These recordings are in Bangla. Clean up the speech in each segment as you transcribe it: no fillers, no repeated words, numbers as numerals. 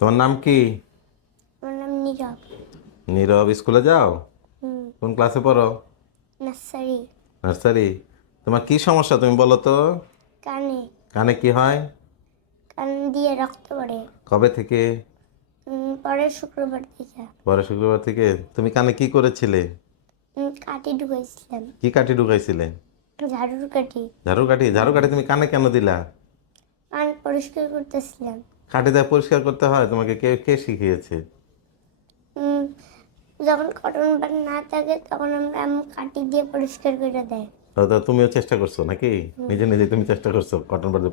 তোমার নাম কি? আমার নাম নীরব। নীরব, স্কুলে যাও? হুম। কোন ক্লাসে পড়ো? নার্সারি। নার্সারি। তোমার কি সমস্যা তুমি বলো তো? কানে। কানে কি হয়? কান দিয়ে রক্ত পড়ে। কবে থেকে? পরের শুক্রবার থেকে। পরের শুক্রবার থেকে। তুমি কানে কি করেছিলে? কাঠি ঢুকাইছিলাম। কি কাঠি ঢুকাইছিলে? ঝাড়ুর কাঠি। ঝাড়ু কাঠি? ঝাড়ু কাঠি তুমি কানে কেন দিলা? কান পরিষ্কার করতেছিলাম। কাঠি দিয়ে পরিষ্কার করতে হয়? তোমাকে কে কে শিখিয়েছে? উম, যখন কটন বাট না থাকে তখন আমরা কাঠি দিয়ে পরিষ্কার করে দেয়। তো তুমিও চেষ্টা করছো নাকি? নিজে নিজে তুমি চেষ্টা করছো কটন বাদ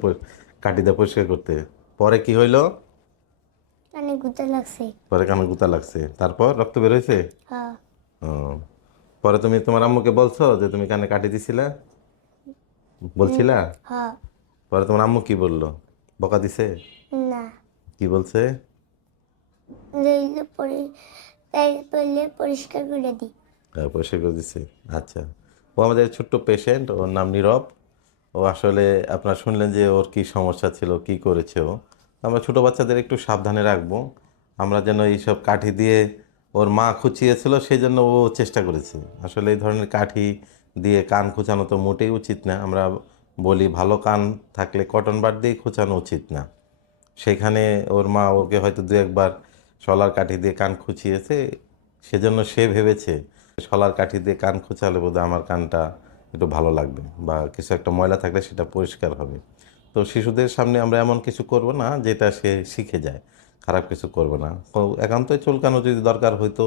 কাঠি দিয়ে পরিষ্কার করতে? পরে কি হইলো? কানে গুঁতো লাগছে। পরে কানে গুতা লাগছে, তারপর রক্ত বের হয়েছে? হ্যাঁ। ও, পরে তুমি তোমার আম্মুকে বলছো যে তুমি কানে কাটি দিছিলা? বলছিলা? হ্যাঁ। পরে তোমার আম্মু কি বললো? বকা দিছে? না। কি বলছে? রইলে তাই বললে পরিষ্কার করে দিই। পরিষ্কার করে দিছে। আচ্ছা। ও আমাদের ছোট্ট পেশেন্ট, ওর নাম নীরব। ও আসলে আপনারা শুনলেন যে ওর কি সমস্যা ছিল, কি করেছে ও। আমরা ছোট বাচ্চাদের একটু সাবধানে রাখবো। আমরা যেন এইসব কাঠি দিয়ে, ওর মা খুঁচিয়েছিল সেই জন্য ও চেষ্টা করেছে। আসলে এই ধরনের কাঠি দিয়ে কান খুঁচানো তো মোটেই উচিত না। আমরা বলি ভালো কান থাকলে কটন বাড দিয়ে খুঁচানো উচিত না। সেখানে ওর মা ওকে হয়তো দু একবার শলার কাঠি দিয়ে কান খুঁচিয়েছে, সেজন্য সে ভেবেছে শলার কাঠি দিয়ে কান খুঁচালে বোধহয় আমার কানটা একটু ভালো লাগবে বা কিছু একটা ময়লা থাকলে সেটা পরিষ্কার হবে। তো শিশুদের সামনে আমরা এমন কিছু করব না যেটা সে শিখে যায়, খারাপ কিছু করব না। একান্তই চুলকানো যদি দরকার হইতো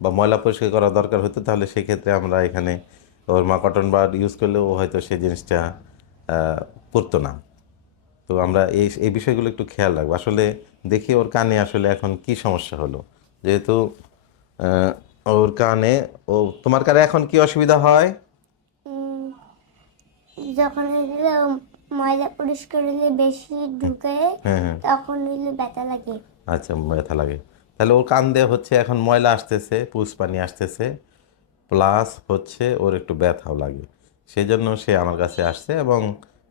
বা ময়লা পরিষ্কার করা দরকার হতো তাহলে সেক্ষেত্রে আমরা এখানে ওর মা কটন বাড ইউজ করলেও হয়তো সেই জিনিসটা করতো না। তো আমরা এই এই বিষয়গুলো একটু খেয়াল রাখবো। আসলে দেখি ওর কানে আসলে এখন কি সমস্যা হলো। যেহেতু আহ, ওর কানে, ও তোমার কানে এখন কি অসুবিধা হয়? উম, যখন এগুলো ময়লা পরিষ্কার হলে বেশি ঢুকে হ্যাঁ, হ্যাঁ। তখন হইলে ব্যথা লাগে। আচ্ছা, ব্যথা লাগে। তাহলে ওর কান দিয়ে হচ্ছে এখন ময়লা আসতেছে, পুষ পানি আসতেছে, প্লাস হচ্ছে ওর একটু ব্যথাও লাগে। সেই জন্য সে আমার কাছে আসছে এবং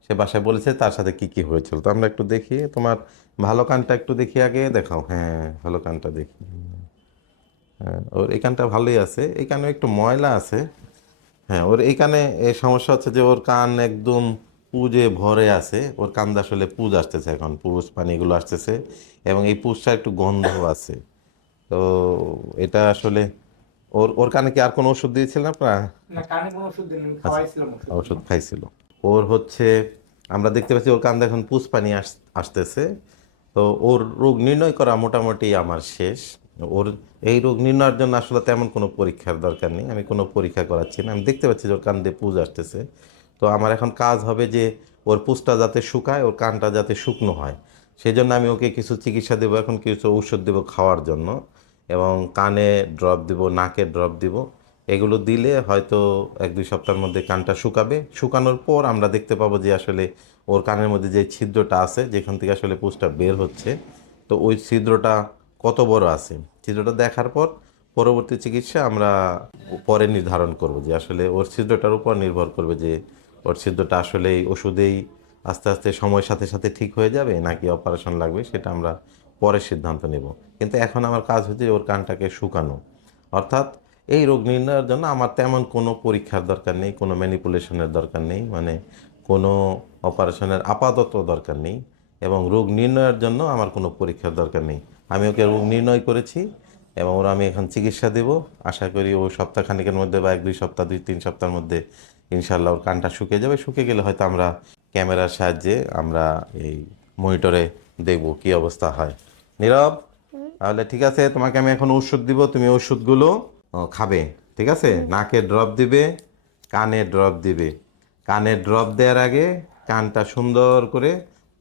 সে বাসায় বলেছে তার সাথে কি কি হয়েছিল। তো আমরা একটু দেখি, তোমার ভালো কানটা একটু দেখি, আগে দেখাও। হ্যাঁ, ভালো কানটা দেখি। হ্যাঁ, ওর এই কানটা ভালোই আছে, এই কানে একটু ময়লা আছে। হ্যাঁ, ওর এই কানে এই সমস্যা হচ্ছে যে ওর কান একদম পুজে ভরে আছে। ওর কান দিয়ে আসলে পুজ আসতেছে, এখন পুজ পানিগুলো আসতেছে এবং এই পুজটা একটু গন্ধ আছে। তো এটা আসলে ওর ওর কানে কি আর কোনো ওষুধ দিয়েছিলেন আপনারা? না, কানে কোনো ওষুধ দেন আমি আচ্ছা, খাওয়াইছিলাম ওষুধ ওষুধগুলো। খাইছিল। ওর হচ্ছে আমরা দেখতে পাচ্ছি ওর কান দিয়ে এখন পুজ পানি আসতেছে। তো ওর রোগ নির্ণয় করা মোটামুটি আমার শেষ। ওর এই রোগ নির্ণয়ের জন্য আসলে তেমন কোনো পরীক্ষার দরকার নেই, আমি কোনো পরীক্ষা করাচ্ছি না। আমি দেখতে পাচ্ছি যে ওর কান দিয়ে পুজ আসতেছে। তো আমার এখন কাজ হবে যে ওর পুজটা যাতে শুকায়, ওর কানটা যাতে শুকনো হয়, সেই জন্য আমি ওকে কিছু চিকিৎসা দেবো, এখন কিছু ঔষধ দেবো খাওয়ার জন্য, এবং কানে ড্রপ দিব, নাকে ড্রপ দিব। এগুলো দিলে হয়তো 1-2 সপ্তাহের মধ্যে কানটা শুকাবে। শুকানোর পর আমরা দেখতে পাবো যে আসলে ওর কানের মধ্যে যে ছিদ্রটা আছে, যেখান থেকে আসলে পুজটা বের হচ্ছে, তো ওই ছিদ্রটা কত বড় আছে। ছিদ্রটা দেখার পর পরবর্তী চিকিৎসা আমরা পরে নির্ধারণ করব যে আসলে ওর ছিদ্রটার উপর নির্ভর করবে যে ওর ছিদ্রটা আসলে এই ওষুধেই আস্তে আস্তে সময়ের সাথে সাথে ঠিক হয়ে যাবে নাকি অপারেশন লাগবে, সেটা আমরা পরে সিদ্ধান্ত নেব। কিন্তু এখন আমার কাজ হচ্ছে ওর কানটাকে শুকানো। অর্থাৎ এই রোগ নির্ণয়ের জন্য আমার তেমন কোনো পরীক্ষার দরকার নেই, কোনো ম্যানিপুলেশনের দরকার নেই, মানে কোনো অপারেশনের আপাতত দরকার নেই, এবং রোগ নির্ণয়ের জন্য আমার কোনো পরীক্ষার দরকার নেই। আমি ওকে রোগ নির্ণয় করেছি এবং ওর আমি এখন চিকিৎসা দেব। আশা করি ও সপ্তাহখানেকের মধ্যে বা 1-2 সপ্তাহ, 2-3 সপ্তাহের মধ্যে ইনশাল্লাহ ওর কানটা শুকিয়ে যাবে। শুকিয়ে গেলে হয়তো আমরা ক্যামেরার সাহায্যে আমরা এই মনিটরে দেখব কি অবস্থা হয়। নীরব, তাহলে ঠিক আছে, তোমাকে আমি এখন ওষুধ দিব, তুমি ওষুধগুলো খাবে। ঠিক আছে, নাকে ড্রপ দিবে, কানে ড্রপ দিবে। কানে ড্রপ দেওয়ার আগে কানটা সুন্দর করে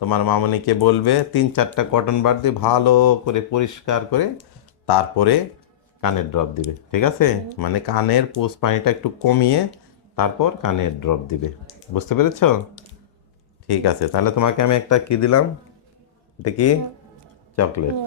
তোমার মামনিকে বলবে 3-4টা কটন বার দিয়ে ভালো করে পরিষ্কার করে তারপরে কানের ড্রপ দিবে। ঠিক আছে, মানে কানের পুষ পানিটা একটু কমিয়ে তারপর কানের ড্রপ দিবে। বুঝতে পেরেছ? ঠিক আছে, তাহলে তোমাকে আমি একটা কি দিলাম, এটা কি? চকলেট।